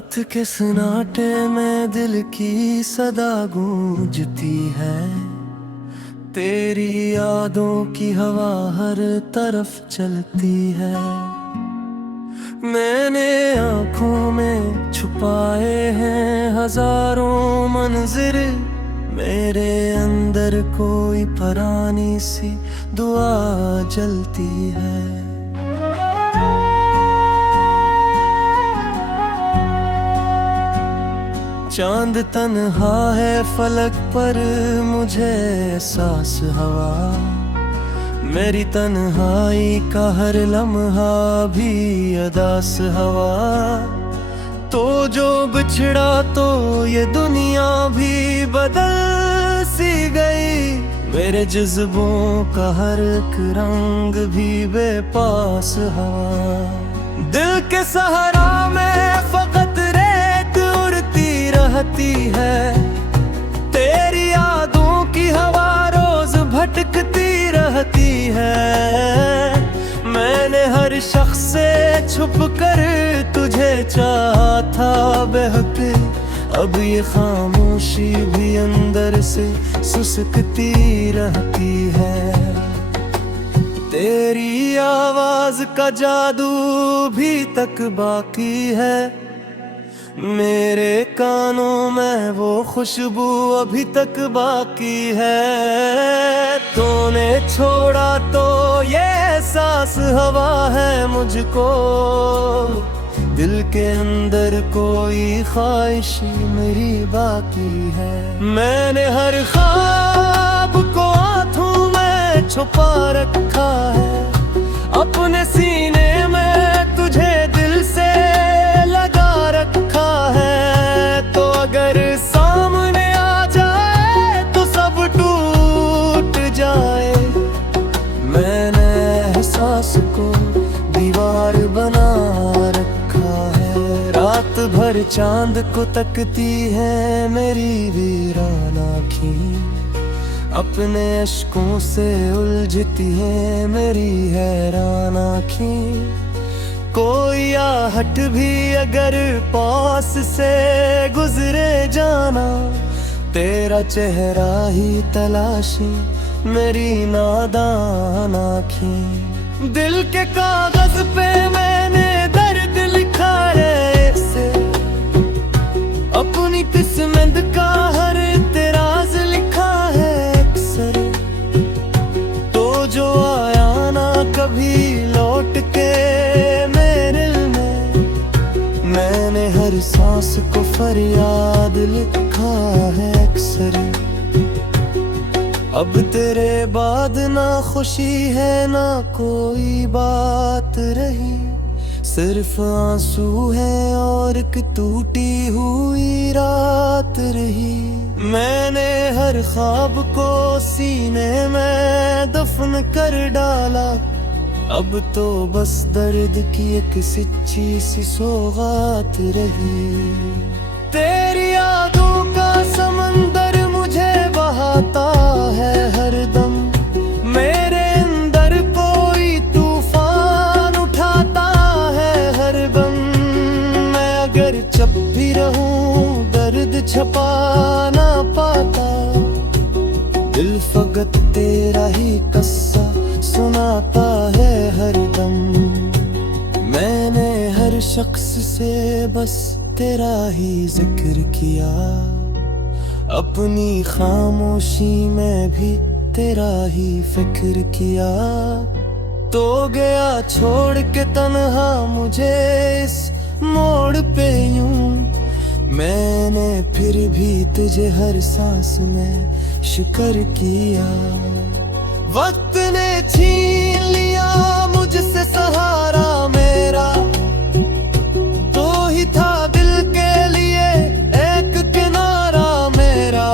रात के सन्नाटे में दिल की सदा गूंजती है। तेरी यादों की हवा हर तरफ चलती है। मैंने आँखों में छुपाए हैं हजारों मंजिर। मेरे अंदर कोई पुरानी सी दुआ जलती है। चांद तन्हा है फलक पर, मुझे एहसास हवा। मेरी तन्हाई का हर लम्हा भी अदास हवा। तो जो बिछड़ा तो ये दुनिया भी बदल सी गई। मेरे जज्बों का हर एक रंग भी बेपास हवा। दिल के सहारा में फकत रेत उड़ती रहती है। तेरी यादों की हवा रोज भटकती रहती है। मैंने हर शख्स से छुप कर तुझे चाहा था बेहद। अब ये खामोशी भी अंदर से सुसकती रहती है। तेरी आवाज का जादू भी तक बाकी है। मेरे कानों में वो खुशबू अभी तक बाकी है। तूने छोड़ा तो ये एहसास हवा है मुझको। दिल के अंदर कोई ख्वाहिश मेरी बाकी है। मैंने हर ख्वाब को हाथों में छुपा रखा है। अपने सीने में तुझे दिल से लगा रखा है। तो अगर सामने आ जाए तो सब टूट जाए। मैंने एहसास को दीवार बना रखा है। रात भर चांद को तकती है मेरी वीरान आँखें। अपने अश्कों से उलझती है मेरी हैरान आँखें। कोई आहट भी अगर पास से गुजरे जाना। तेरा चेहरा ही तलाशी मेरी नादान आँखें। दिल के कागज पे मैंने दर्द लिखा है इसे। अपनी किस्मत का हर इतराज लिखा है अक्सर। तो जो आया ना कभी लौट के मेरे में। मैंने हर सांस को फरियाद लिखा है अक्सर। अब तेरे बाद ना खुशी है ना कोई बात रही। सिर्फ आंसू है और एक टूटी हुई रात रही। मैंने हर ख्वाब को सीने में दफन कर डाला। अब तो बस दर्द की एक सच्ची सी सौगात रही। तेरी यादों का समंदर मुझे बहाता है हरदम। मेरे अंदर कोई तूफान उठाता है हर दम। मैं अगर चुप भी रहूं दर्द छपा ना पाता। दिल फकत तेरा ही किस्सा सुनाता है हरदम। मैंने हर शख्स से बस तेरा ही जिक्र किया। अपनी खामोशी में भी तेरा ही फिक्र किया। तो गया छोड़ के तन्हा मुझे इस मोड़ पे यूं। मैंने फिर भी तुझे हर सांस में शुक्र किया। वक्त ने छीन लिया मुझसे सहारा मेरा। तो ही था दिल के लिए एक किनारा मेरा।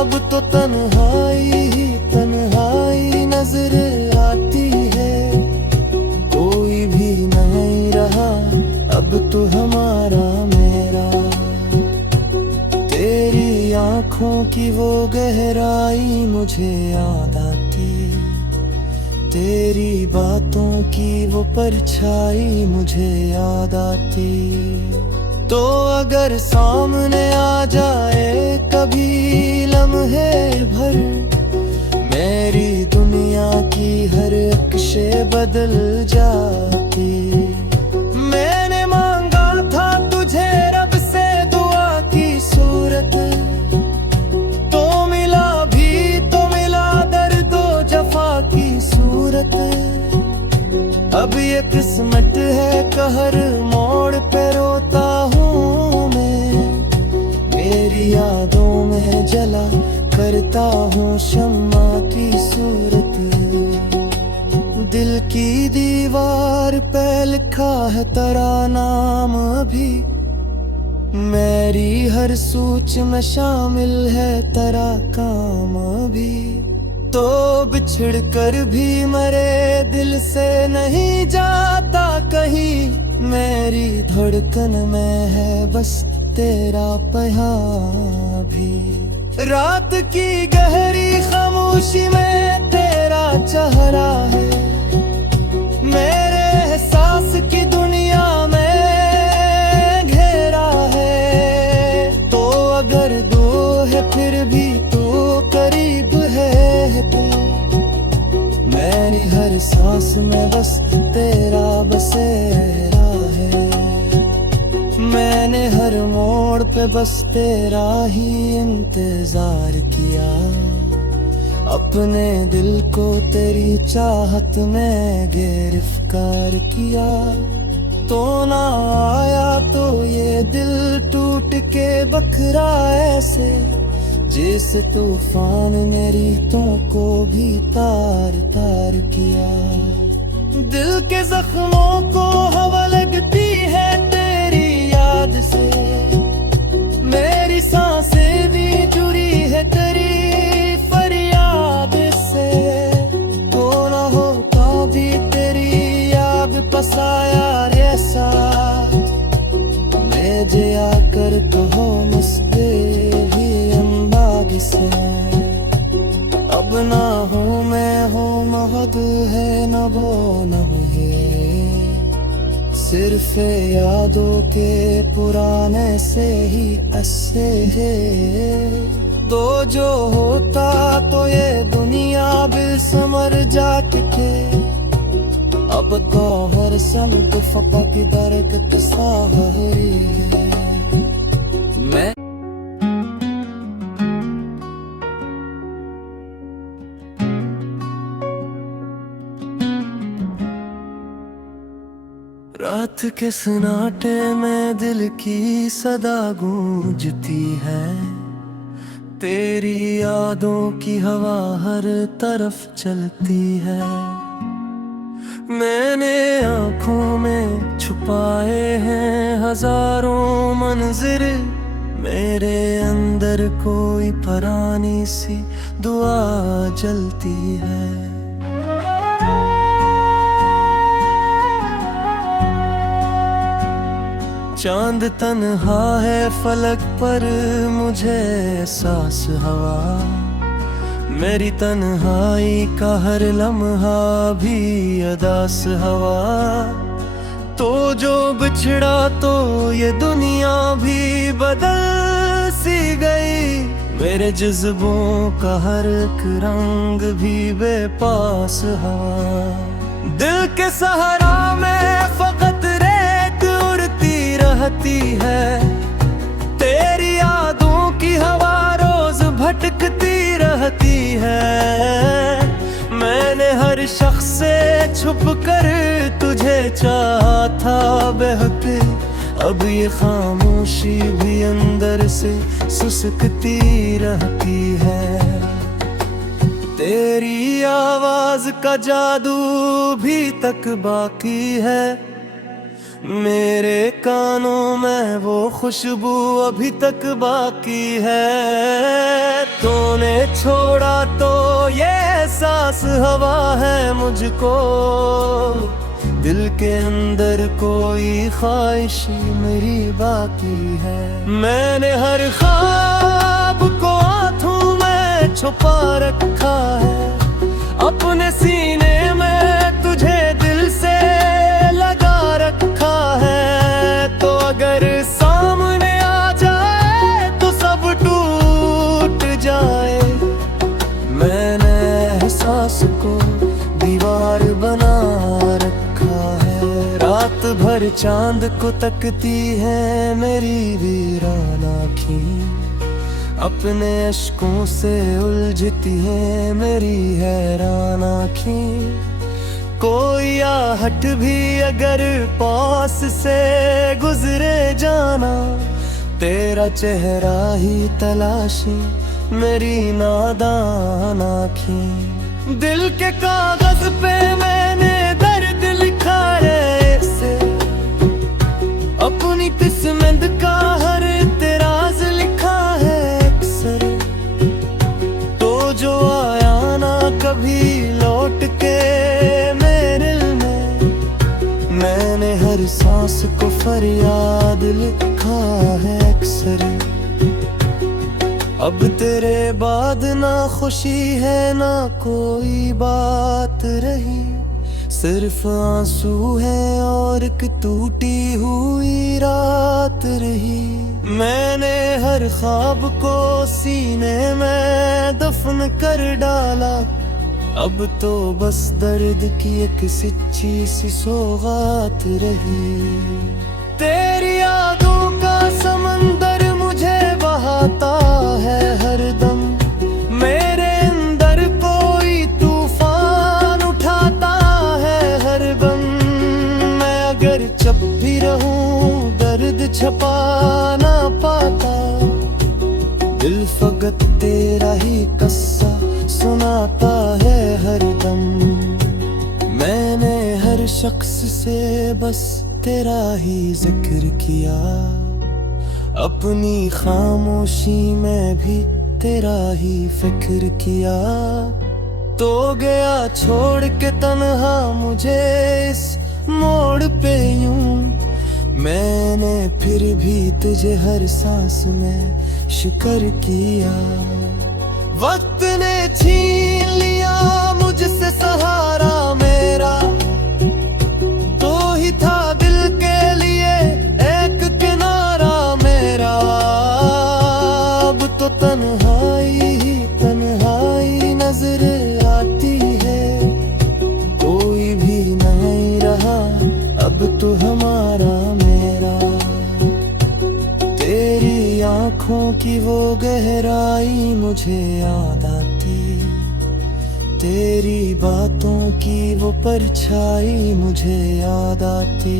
अब तो तन्हाई ही तन्हाई नजर आती है। कोई भी नहीं रहा अब तो हमारा मेरा। तेरी आँखों की वो गहराई मुझे याद आती। तेरी बातों की वो परछाई मुझे याद आती। तो अगर सामने आ जाए कभी लम्हे भर, मेरी दुनिया की हर अक्शे बदल जाती। मैंने मांगा था तुझे रब से दुआ की सूरत, तो मिला भी तो मिला दर्दो जफा की सूरत। अब ये किस्मत है कहर मोड़ पे रोता हूँ मैं, मेरी यादों में जला करता हूँ शम्मा की सूरत। दिल की दीवार पे लिखा है तेरा नाम अभी, मेरी हर सोच में शामिल है तेरा काम अभी। तो बिछड़ कर भी मरे दिल से नहीं जाता कहीं, मेरी धड़कन में है बस तेरा पैगाम भी। रात की गहरी खामोशी में तेरा चेहरा है, मेरे एहसास की दुनिया में घेरा है। तो अगर दो है फिर भी तो करीब है तू, मेरी हर सांस में बस तेरा बसेरा है। मैंने हर मोड़ पे बस तेरा ही इंतजार किया, अपने दिल को तेरी चाहत में गिरफ्तार किया। तो ना आया तो ये दिल टूट के बखरा ऐसे, जैसे तूफान ने रीतों को भी तार तार किया। दिल के जख्मों को हवा लगती है तेरी याद से, मेरी सांसें भी जुड़ी है तेरी फरियाद से। तो ना होता भी तेरी याद पसाया ऐसा, मैं जे आकर कहो मुझसे भी अंदाज से। अब ना हूँ मैं हूँ महद है नभो नभ है, सिर्फ यादों के पुराने से ही अस्से है। दो जो होता तो ये दुनिया बिल समर जाके, अब तो हर समत फपा की दरकत साहरी है। मैं रात के सन्नाटे में दिल की सदा गूंजती है, तेरी यादों की हवा हर तरफ चलती है। मैंने आँखों में छुपाए हैं हजारों मंजिर, मेरे अंदर कोई पुरानी सी दुआ जलती है। चांद तन्हा है फलक पर मुझे एहसास हवा, मेरी तन्हाई का हर लम्हा भी अदास हवा। तो जो बिछड़ा तो ये दुनिया भी बदल सी गई, मेरे जज्बों का हर एक रंग भी बेपास हवा। दिल के सहारा में फकत रेत उड़ती रहती है, तेरी यादों की हवा रोज भटकती रहती है। मैंने हर शख्स से छुप कर तुझे चाहा था बहके, अब ये खामोशी भी अंदर से सुसकती रहती है। तेरी आवाज का जादू भी तक बाकी है, मेरे कानों में वो खुशबू अभी तक बाकी है। तूने छोड़ा तो ये एहसास हवा है मुझको, दिल के अंदर कोई ख्वाहिश मेरी बाकी है। मैंने हर ख्वाब को हाथों में छुपा रखा है, अपने सीने में सांस को दीवार बना रखा है। रात भर चांद को तकती है मेरी वीरान आँखें, अपने अश्कों से उलझती है मेरी हैरान आँखें। कोई आहट भी अगर पास से गुजरे जाना, तेरा चेहरा ही तलाशी मेरी नादान आँखें। दिल के कागज पे मैंने दर्द लिखा है इसे, अपनी किस्मत का हर इतराज लिखा है अक्सर। तो जो आया ना कभी लौट के मेरे में, मैंने हर सांस को फरियाद लिखा है अक्सर। अब तेरे बाद ना खुशी है ना कोई बात रही, सिर्फ आंसू है और एक टूटी हुई रात रही। मैंने हर ख्वाब को सीने में दफन कर डाला, अब तो बस दर्द की एक सच्ची सी सौगात रही। तेरी यादों का समंदर मुझे बहाता है हरदम, मेरे अंदर कोई तूफान उठाता है हर बम। मैं अगर चुप भी रहूं दर्द छपा ना पाता, दिल फकत तेरा ही किस्सा सुनाता है हरदम। मैंने हर शख्स से बस तेरा ही जिक्र किया, अपनी खामोशी में भी तेरा ही फिक्र किया। तो गया छोड़ के तन्हा मुझे इस मोड़ पे यूं, मैंने फिर भी तुझे हर सांस में शुक्र किया। वक्त ने छीन लिया मुझसे सहारा मेरा, तो ही था दिल के लिए एक किनारा मेरा। अब तो तन्हाई ही तन्हाई नजर आती है, कोई भी नहीं रहा अब तो हमारा मेरा। तेरी आँखों की वो गहराई मुझे याद आती, तेरी बातों की वो परछाई मुझे याद आती।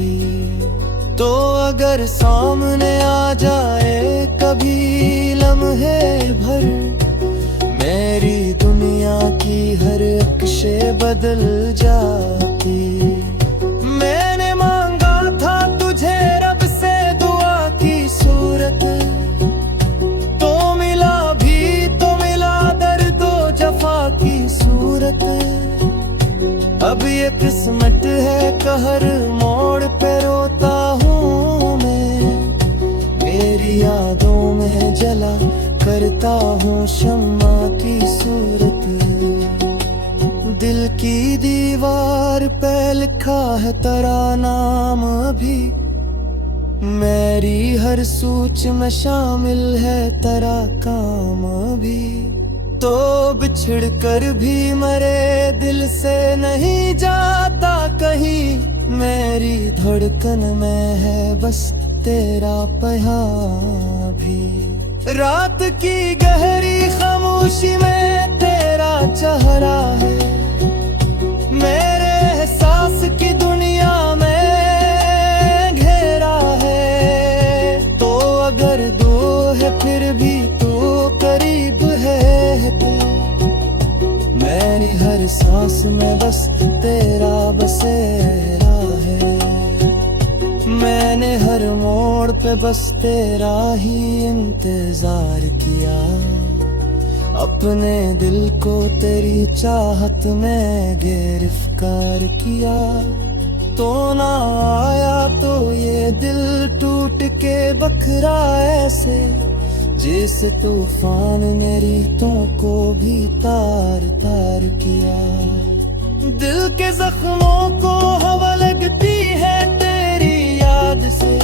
तो अगर सामने आ जाए कभी लम्हे भर, मेरी दुनिया की हर अक्शे बदल जाती। मैंने मांगा था तुझे रब से दुआ की सूरत, तो मिला दर्दो जफा की सूरत। अब ये किस्मत है कहर मोड़ पे रोता हूँ मैं, मेरी यादों में जला करता हूँ शम्मा की सूरत। दिल की दीवार पे लिखा है तेरा नाम अभी, मेरी हर सोच में शामिल है तेरा काम अभी। तो बिछड़ कर भी मरे दिल से नहीं जाता कहीं, मेरी धड़कन में है बस तेरा पैगाम भी। रात की गहरी खामोशी में तेरा चेहरा है, मेरे एहसास की दुनिया में घेरा है। तो अगर दो है फिर भी तो करीब है तू, मेरी हर सांस में बस तेरा बसेरा है। मैंने हर मोड़ पे बस तेरा ही इंतजार किया, अपने दिल को तेरी चाहत में गिरफ्तार किया। तो ना आया तो ये दिल टूट के बखरा ऐसे, जैसे तूफान ने रीतों को भी तार तार किया। दिल के जख्मों को हवा लगती है तेरी याद से,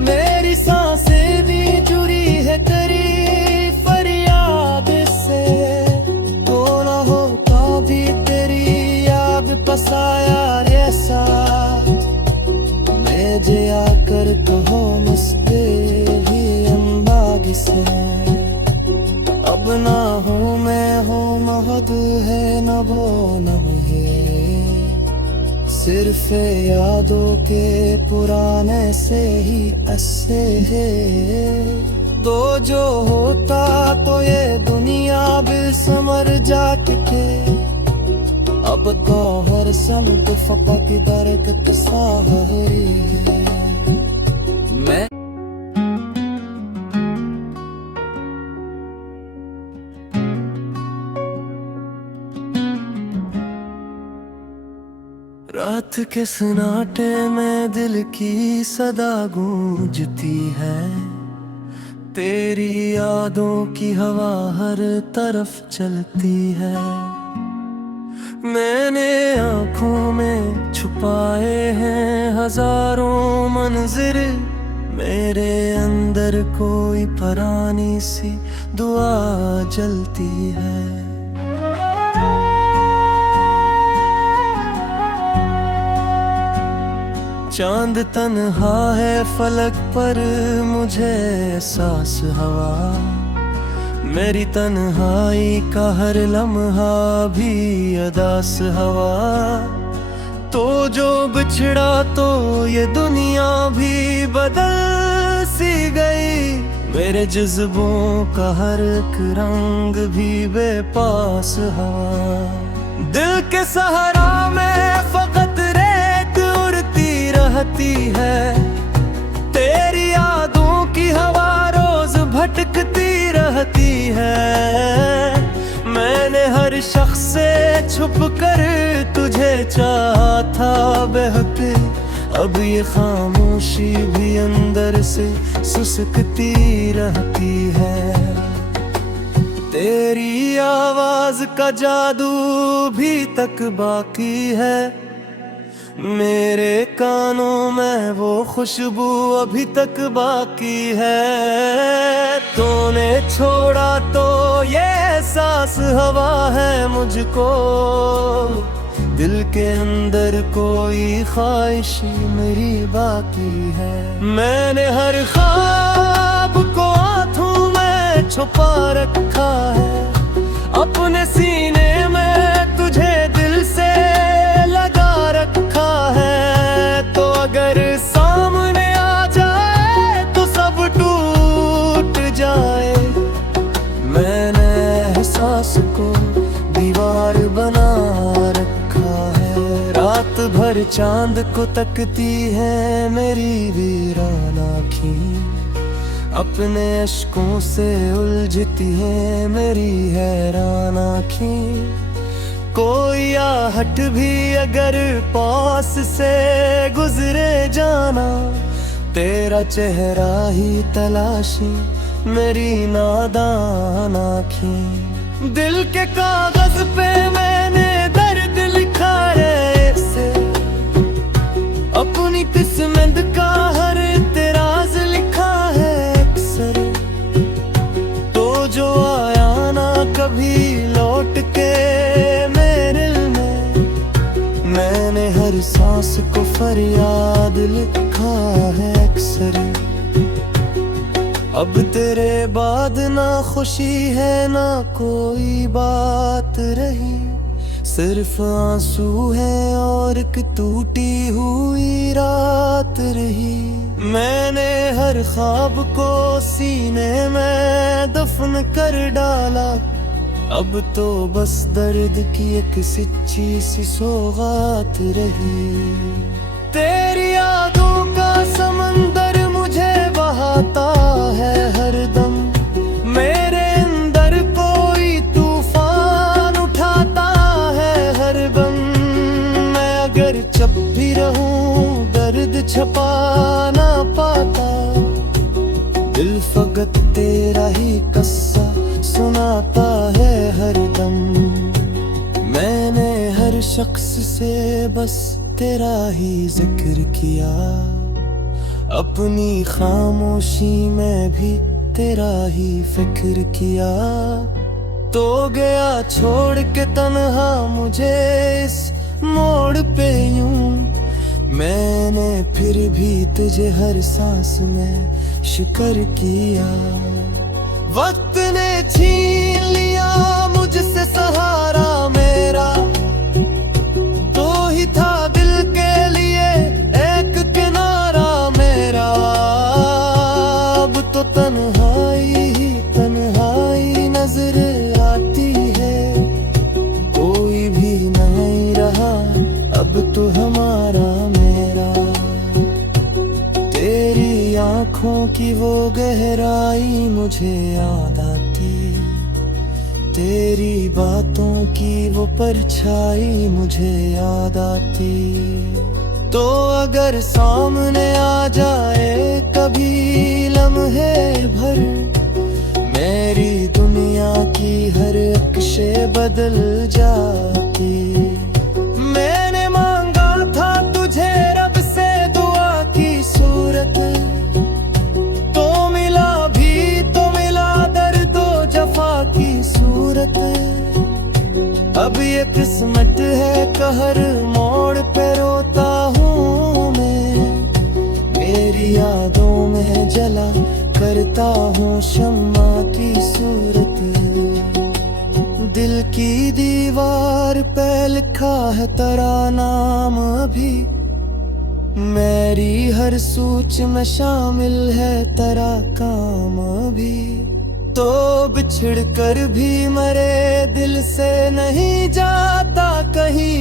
मेरी सांसें भी जुड़ी है तेरी फरियाद से। तो ना होता अब ना हो मैं हो महद है नभो नभ है, सिर्फ यादों के पुराने से ही अस्से है। दो जो होता तो ये दुनिया भी समर जाके, अब तो हर संग फपा की दर्द साहरी है। मैं रात के सन्नाटे में दिल की सदा गूंजती है, तेरी यादों की हवा हर तरफ चलती है। मैंने आँखों में छुपाए हैं हजारों मंजिर, मेरे अंदर कोई पुरानी सी दुआ जलती है। चांद तन्हा है फलक पर मुझे एहसास हवा, मेरी तन्हाई का हर लम्हा भी अदास हवा। तो जो बिछड़ा तो ये दुनिया भी बदल सी गई, मेरे जज्बों का हर एक रंग भी बेपास हवा। दिल के सहारा में फकत रेत उड़ती रहती है, तेरी यादों की हवा रोज भटकती रहती है। मैंने हर शख्स से छुप कर तुझे चाहा था बेहद, अब ये खामोशी भी अंदर से सुसकती रहती है। तेरी आवाज का जादू भी तक बाकी है, मेरे कानों में वो खुशबू अभी तक बाकी है। तूने छोड़ा तो ये एहसास हवा है मुझको, दिल के अंदर कोई ख्वाहिश मेरी बाकी है। मैंने हर ख्वाब को हाथों में छुपा रखा है, अपने सीने में तुझे दिल से लगा रखा है। तो अगर सामने आ जाए तो सब टूट जाए, मैंने एहसास को दीवार बना रखा है। रात भर चांद को तकती है मेरी वीरान आँखें, अपने अश्कों से उलझती है मेरी हैरान आँखें। कोई आहट भी अगर पास से गुजरे जाना, तेरा चेहरा ही तलाशी मेरी नादान आँखें। दिल के कागज पे मैंने दर्द लिखा है ऐसे, अपनी किस्मत का हर इतराज लिखा है अक्सर। तो जो आया ना कभी लौट के मेरे में, मैंने हर सांस को फरियाद लिखा है अक्सर। अब तेरे बाद ना खुशी है ना कोई बात रही, सिर्फ आंसू है और एक टूटी हुई रात रही। मैंने हर ख्वाब को सीने में दफन कर डाला, अब तो बस दर्द की एक सच्ची सी सौगात रही। तेरी यादों का समंदर मुझे बहाता है हर दम, मेरे अंदर कोई तूफान उठाता है हर बम। मैं अगर चुप भी रहूं दर्द छपा ना पाता, दिल फकत तेरा ही किस्सा सुनाता है हर दम। मैंने हर शख्स से बस तेरा ही जिक्र किया, अपनी खामोशी में भी तेरा ही फिक्र किया। तो गया छोड़ के तन्हा मुझे इस मोड़ पे यूं, मैंने फिर भी तुझे हर सांस में शुक्र किया। वक्त ने छीन तेरी बातों की वो परछाई मुझे याद आती। तो अगर सामने आ जाए कभी लम्हे भर, मेरी दुनिया की हर अक्शे बदल जाती। मैंने मांगा था तुझे रब से दुआ की सूरत, तो मिला दर्दो जफा की सूरत। अब ये किस्मत है कहर मोड़ पे रोता हूँ मैं, मेरी यादों में जला करता हूँ शम्मा की सूरत। दिल की दीवार पे लिखा है तेरा नाम अभी, मेरी हर सोच में शामिल है तेरा काम अभी। तो बिछड़ कर भी मरे दिल से नहीं जाता कहीं,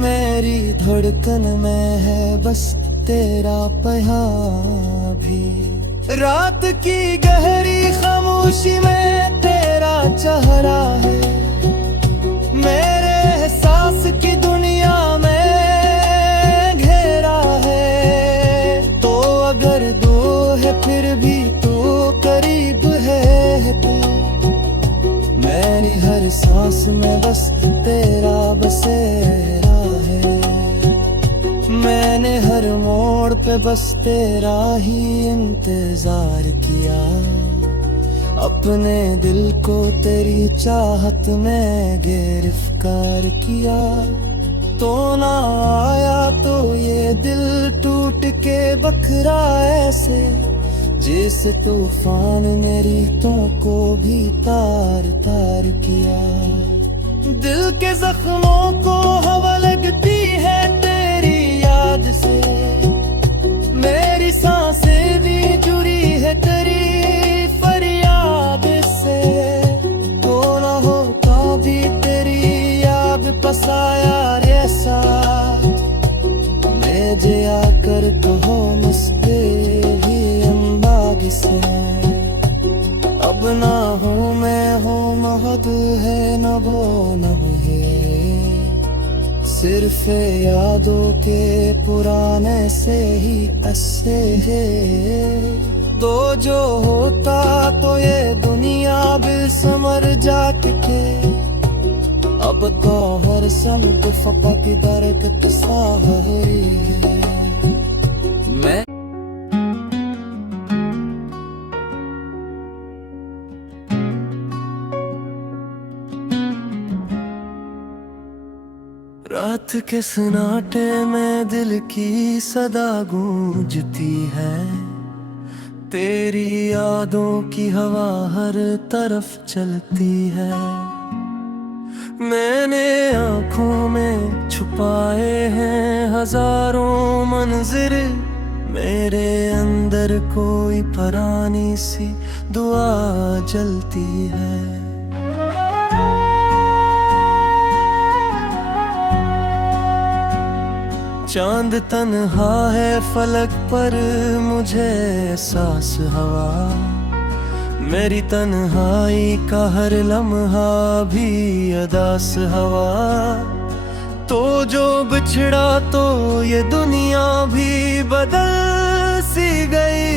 मेरी धड़कन में है बस तेरा पैगाम भी। रात की गहरी खामोशी में तेरा चेहरा है, मेरे एहसास की दुनिया में घेरा है। तो अगर दो है फिर भी तो करीब है तू, मेरी हर सांस में बस तेरा बसेरा है। मैंने हर मोड़ पे बस तेरा ही इंतजार किया, अपने दिल को तेरी चाहत में गिरफ्तार किया। तो ना आया तो ये दिल टूट के बखरा ऐसे, जैसे तूफान ने रीतों को भी तार तार किया। दिल के जख्मों को हवा लगती है तेरी याद से, मेरी सांसें भी जुड़ी है तेरी फरियाद से। तो ना होता भी तेरी याद पसाया ऐसा, मैं जे आकर कहो मस्ते भी अंबाग से। अब ना हूँ मैं हूँ महद है नभो नभ है, सिर्फ यादों के पुराने से ही ऐसे है। दो जो होता तो ये दुनिया भी समर जाके, अब तो हर समत फपक दरकत साहरी है। मैं रात के सन्नाटे में दिल की सदा गूंजती है, तेरी यादों की हवा हर तरफ चलती है। मैंने आँखों में छुपाए हैं हजारों मंजिर, मेरे अंदर कोई पुरानी सी दुआ जलती है। चांद तन्हा है फलक पर मुझे एहसास हवा, मेरी तन्हाई का हर लम्हा भी अदास हवा। तो जो बिछड़ा तो ये दुनिया भी बदल सी गई,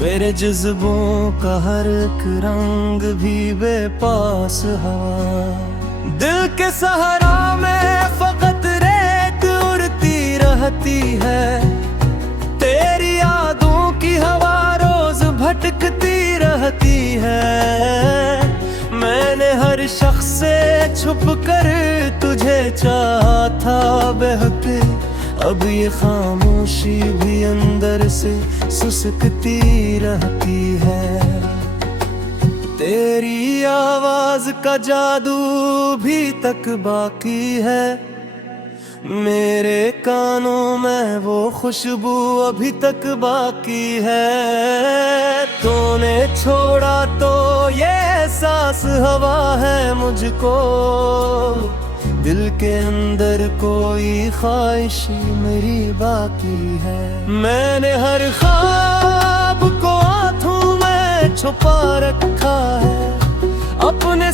मेरे जज्बों का हर एक रंग भी बेपास हवा। दिल के सहारा में फकत रेत उड़ती रहती है, तेरी यादों की हवा रोज भटकती रहती है। मैंने हर शख्स से छुप कर तुझे चाहा था बेहद, अब ये खामोशी भी अंदर से सुसकती रहती है। तेरी आवाज का जादू भी तक बाकी है, मेरे कानों में वो खुशबू अभी तक बाकी है। तूने छोड़ा तो ये एहसास हवा है मुझको, दिल के अंदर कोई ख्वाहिश मेरी बाकी है। मैंने हर ख्वाब को हाथों में छुपा रखा है, अपने